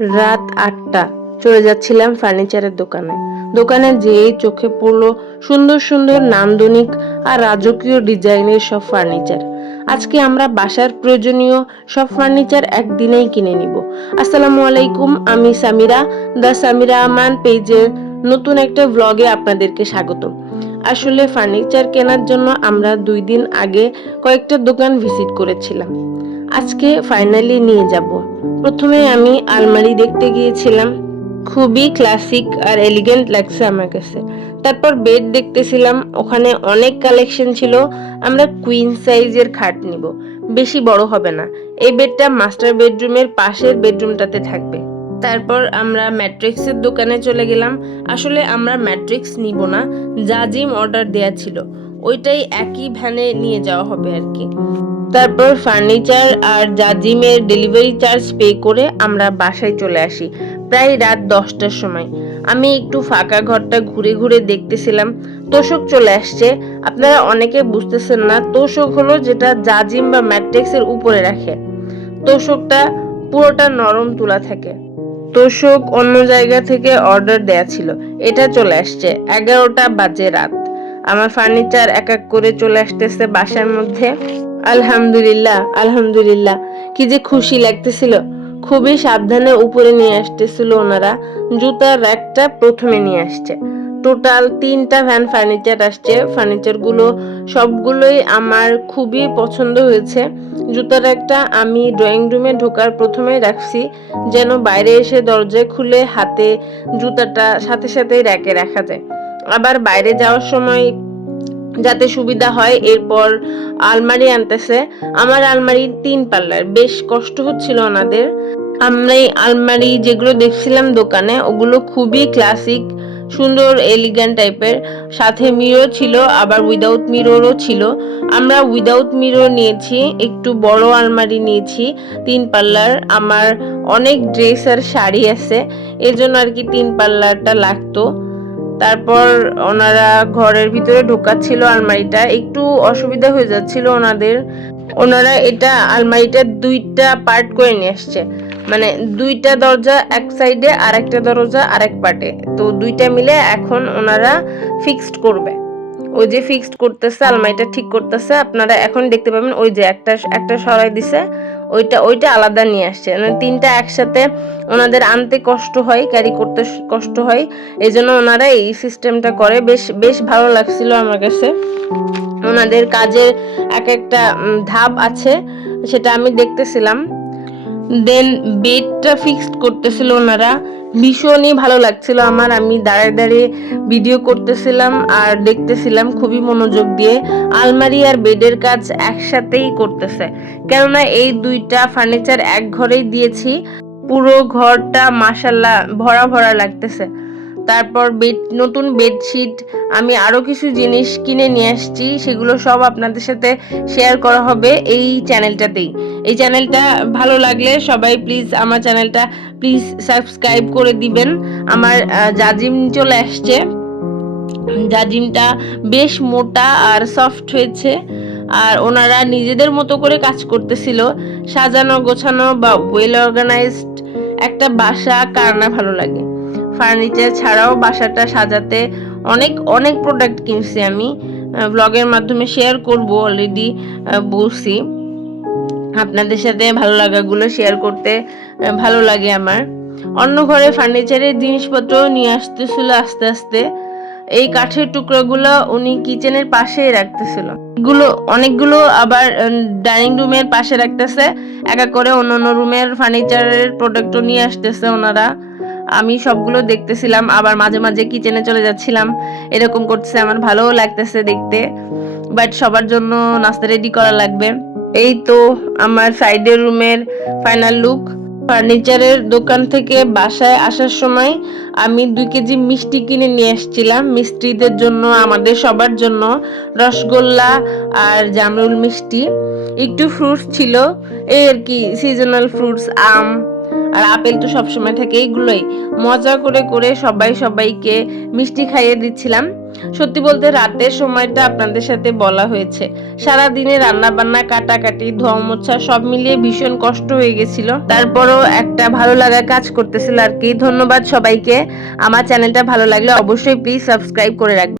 রাত ৮টা চলে যাচ্ছিলাম ফার্নিচারের দোকানে। দোকানে যেয়েই চোখে পড়লো সুন্দর সুন্দর নান্দনিক আর রাজকীয় ডিজাইনের সব ফার্নিচার। আজকে আমরা বাসার প্রয়োজনীয় সব ফার্নিচার একদিনেই কিনে নিব। আসসালামু আলাইকুম, আমি সামিরা, দ্য সামিরা আমান পেজের নতুন একটা ব্লগে আপনাদেরকে স্বাগত। আসলে ফার্নিচার কেনার জন্য আমরা 2 দিন আগে কয়েকটা দোকান ভিজিট করেছিলাম। আজকে ফাইনালি নিয়ে যাব। প্রথমে আমি আলমারি দেখতে গিয়েছিলাম, খুবই ক্লাসিক আর এলিগেন্ট লাগছে আমার কাছে। তারপর বেড দেখতেছিলাম, ওখানে অনেক কালেকশন ছিল। আমরা কুইন সাইজের খাট নিব, বেশি বড় হবে না। এই বেডটা মাস্টার বেডরুমের পাশের বেডরুমটাতে থাকবে। তারপর আমরা ম্যাট্রিক্সের দোকানে চলে গেলাম। আসলে আমরা ম্যাট্রিক্স নিব না, জাজিম অর্ডার দেয়া ছিল, ওইটাই একই ভ্যানে নিয়ে যাওয়া হবে আর কি। তারপর ফার্নিচার আর জাজিমের ডেলিভারি চার্জ পে করে আমরা বাসায় চলে আসি প্রায় রাত 10টার সময়। আমি একটু ফাঁকা ঘরটা ঘুরে ঘুরে দেখতেছিলাম। তোশক চলে আসছে। আপনারা অনেকে বুঝতেছেন না, তোশক হলো যেটা জাজিম বা ম্যাট্রিক্সের উপরে রাখে। তোশকটা পুরোটা নরম তুলা থাকে। তোশক অন্য জায়গা থেকে অর্ডার দেয়া ছিল, এটা চলে আসছে 11টা বাজে রাত। আমার ফার্নিচার এক এক করে চলে আসতেছে বাসার মধ্যে। আলহামদুলিল্লাহ আলহামদুলিল্লাহ, কি যে খুশি লাগতেছিল। খুবই সাবধানে উপরে নিয়ে আসতেছিল ওনারা। জুতার র্যাকটা প্রথমে নিয়ে আসছে। টোটাল 3টা ভ্যান ফার্নিচার আসছে। ফার্নিচারগুলো সবগুলোই আমার খুবই পছন্দ হয়েছে। জুতার র্যাকটা আমি ড্রয়িং রুমে ঢোকার প্রথমে রাখছি, যেন বাইরে এসে দরজা খুলে হাতে জুতাটা সাথে সাথে র্যাকে রাখা যায়, আবার বাইরে যাওয়ার সময় যাতে সুবিধা হয়। এরপর আলমারি আনতেছে। আমার আলমারি 3 পাল্লার, বেশ কষ্ট হচ্ছিল ওনাদের। আমরা এই আলমারি যেগুলো দেখছিলাম দোকানে, ওগুলো খুবই ক্লাসিক, সুন্দর এলিগ্যান্ট টাইপের। সাথে মিরর ছিল, আবার উইদাউট মিররও ছিল। আমরা উইদাউট মিরর নিয়েছি, একটু বড় আলমারি নিয়েছি 3 পাল্লার। আমার অনেক ড্রেস আর শাড়ি আছে, এজন্য আর কি 3 পাল্লারটা লাগতো। তারপর ওনারা ঘরের ভিতরে ঢোকাচ্ছিল আলমারিটা, একটু অসুবিধা হয়ে যাচ্ছিল ওনাদের। ওনারা এটা আলমারিটা 2টা পার্ট করে নিয়ে আসছে, মানে 2টা দরজা এক সাইডে আর একটা দরজা আরেক পার্টে, তো 2টা মিলে এখন ওনারা ফিক্সড করবে। ওই যে ফিক্সড করতেছে, আলমারিটা ঠিক করতেছে। আপনারা এখন দেখতে পাবেন ওই যে একটা একটা সরাই দিছে, ওইটা আলাদা নিয়ে আসছে। মানে 3টা একসাথে ওনাদের আনতে কষ্ট হয়, ক্যারি করতে কষ্ট হয়, এই জন্য ওনারা এই সিস্টেমটা করে। বেশ বেশ ভালো লাগছিল আমার কাছে। ওনাদের কাজের এক একটা ধাপ আছে, সেটা আমি দেখতেছিলাম। দেন বেডটা ফিক্সড করতেছিল ওনারা, ভীষণই ভালো লাগছিল আমার। আমি দাঁড়িয়ে দাঁড়িয়ে ভিডিও করতেছিলাম আর দেখতেছিলাম খুবই মনোযোগ দিয়ে। আলমারি আর বেডের কাজ একসাথেই করতেছে, কেননা এই 2টা ফার্নিচার এক ঘরেই দিয়েছি। পুরো ঘরটা মাশাআল্লাহ ভরা ভরা লাগতেছে। তারপর নতুন বেডশিট, আমি আরো কিছু জিনিস কিনে নিয়ে আসছি, সেগুলো সব আপনাদের সাথে শেয়ার করা হবে এই চ্যানেলটাতেই। এই চ্যানেলটা ভালো লাগলে সবাই প্লিজ আমার চ্যানেলটা প্লিজ সাবস্ক্রাইব করে দিবেন। আমার জাজিম চলে আসছে। জাজিমটা বেশ মোটা আর সফট হয়েছে, আর ওনারা নিজেদের মতো করে কাজ করতেছিল। সাজানো গোছানো বা ওয়েল অর্গানাইজড একটা বাসা কার না ভালো লাগে। ফার্নিচার ছাড়াও বাসাটা সাজাতে অনেক অনেক প্রোডাক্ট কিনছি আমি, ব্লগের মাধ্যমে শেয়ার করব, অলরেডি বলছি। আপনাদের সাথে ভালো লাগাগুলো শেয়ার করতে ভালো লাগে আমার। অন্য ঘরে ফার্নিচারের জিনিসপত্র নিয়ে আসতেছিল আস্তে আস্তে। এই কাঠের টুকরোগুলো উনি কিচেনের পাশেই রাখতেছিল, অনেকগুলো আবার ডাইনিং রুমের পাশে রাখতেছে। এক এক করে অন্য অন্য রুমের ফার্নিচারের প্রোডাক্টও নিয়ে আসতেছে ওনারা। আমি সবগুলো দেখতেছিলাম, আবার মাঝে মাঝে কিচেনে চলে যাচ্ছিলাম। এরকম করতেছে, আমার ভালোও লাগতেছে দেখতে। বাট সবার জন্য নাস্তা রেডি করা লাগবে। এই তো আমার সাইডের রুমের ফাইনাল লুক। ফার্নিচারের দোকান থেকে বাসায় আসার সময় আমি 2 কেজি মিষ্টি কিনে নিয়ে আসছিলাম মিস্ত্রিদের জন্য, আমাদের সবার জন্য। রসগোল্লা আর জামরুল মিষ্টি, একটু ফ্রুটস ছিল, এই আর কি সিজনাল ফ্রুটস, আম আর আপেল তো সবসময় থাকে, এইগুলোই মজা করে করে সবাইকে মিষ্টি খাইয়ে দিচ্ছিলাম। সত্যি বলতে রাতের সময়টা আপনাদের সাথে বলা হয়েছে, সারা দিনে রান্না বান্না কাটাকাটি ধোয়া মোছা সব মিলিয়ে ভীষণ কষ্ট হয়ে গেছিল, তারপরও একটা ভালো লাগা কাজ করতেছিল আর কি। ধন্যবাদ সবাইকে। আমার চ্যানেলটা ভালো লাগলে অবশ্যই প্লিজ সাবস্ক্রাইব করে রাখবেন।